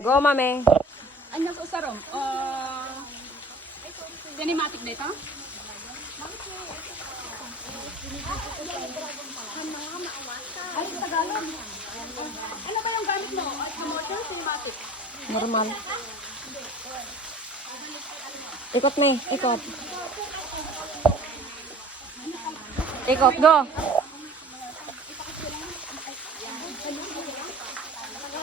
Go, mami. Anyang sa usarom. Cinematic dito? Ay, Tagalog. Ano ba yung gamit mo? Commercial, cinematic? Normal. Ikot, May. Ikot. Ikot, go.